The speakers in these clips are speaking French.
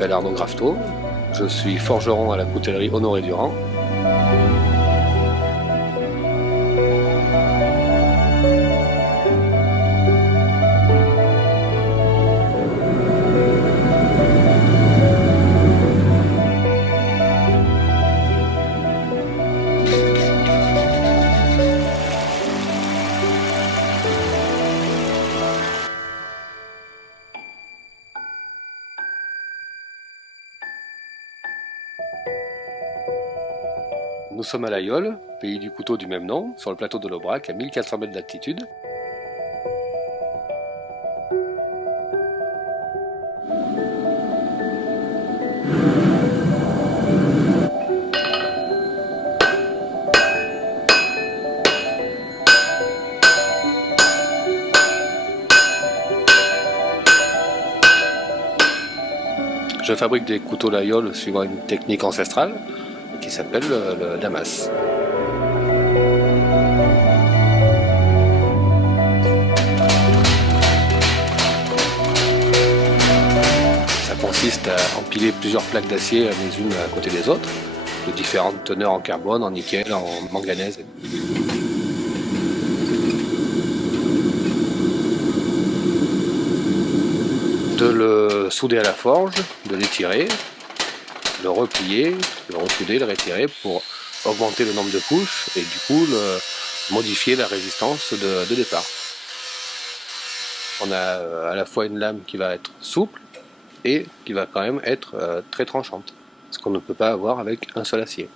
m'appelle Arnaud Grafto, je suis forgeron à la coutellerie Honoré Durand. Nous sommes à l'Aïole, pays du couteau du même nom, sur le plateau de l'Aubrac, à 1400 mètres d'altitude. Je fabrique des couteaux l'Aïole suivant une technique ancestrale qui s'appelle le damas. Ça consiste à empiler plusieurs plaques d'acier les unes à côté des autres, de différentes teneurs en carbone, en nickel, en manganèse. De le souder à la forge, de l'étirer, le replier, le ressouder, le retirer pour augmenter le nombre de couches et du coup modifier la résistance de départ. On a à la fois une lame qui va être souple et qui va quand même être très tranchante, ce qu'on ne peut pas avoir avec un seul acier.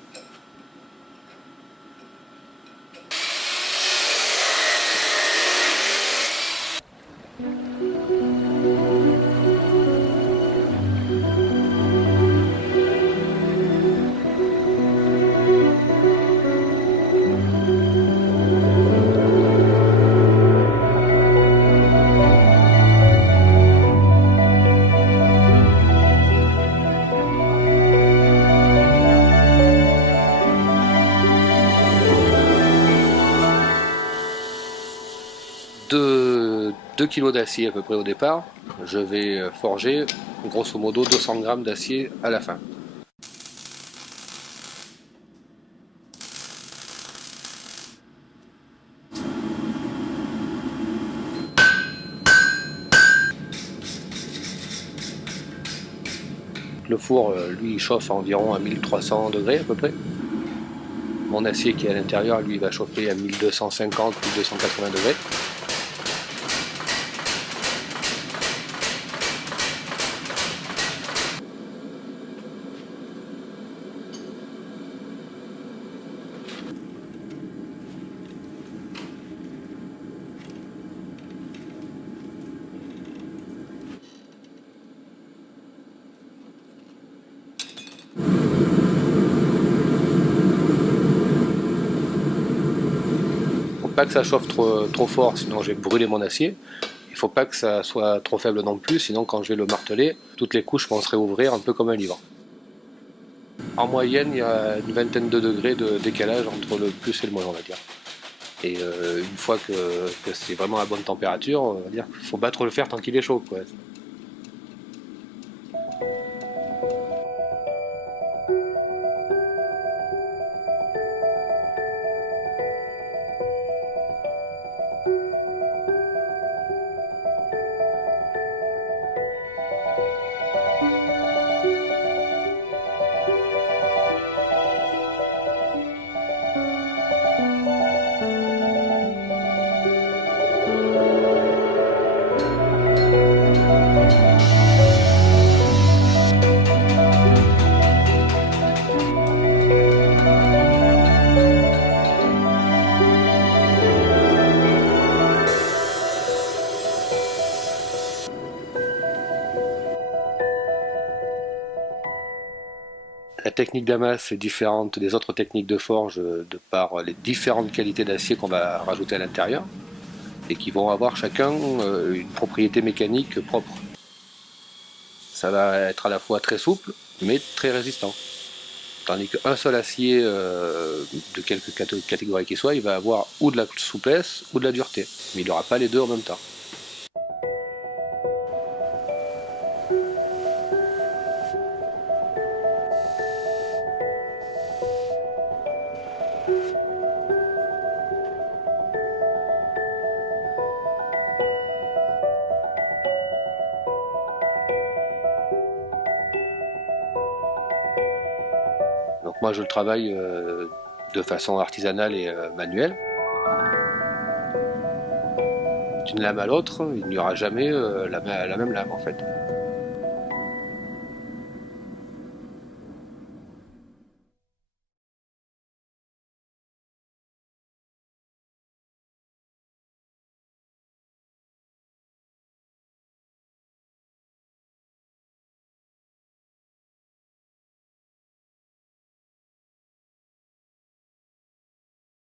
De 2 kg d'acier à peu près au départ, je vais forger grosso modo 200 g d'acier à la fin. Le four, lui, chauffe environ à 1300 degrés à peu près. Mon acier qui est à l'intérieur, lui, va chauffer à 1250-1280 degrés. Pas que ça chauffe trop fort, sinon je vais brûler mon acier. Il ne faut pas que ça soit trop faible non plus, sinon quand je vais le marteler, toutes les couches vont se réouvrir un peu comme un livre. En moyenne, il y a une vingtaine de degrés de décalage entre le plus et le moins, on va dire. Et une fois que c'est vraiment à bonne température, on va dire qu'il ne faut pas trop le faire tant qu'il est chaud, quoi. La technique damas est différente des autres techniques de forge de par les différentes qualités d'acier qu'on va rajouter à l'intérieur et qui vont avoir chacun une propriété mécanique propre. Ça va être à la fois très souple mais très résistant. Tandis qu'un seul acier de quelque catégorie qu'il soit, il va avoir ou de la souplesse ou de la dureté, mais il n'aura pas les deux en même temps. Donc moi je le travaille de façon artisanale et manuelle. D'une lame à l'autre, il n'y aura jamais la même lame en fait.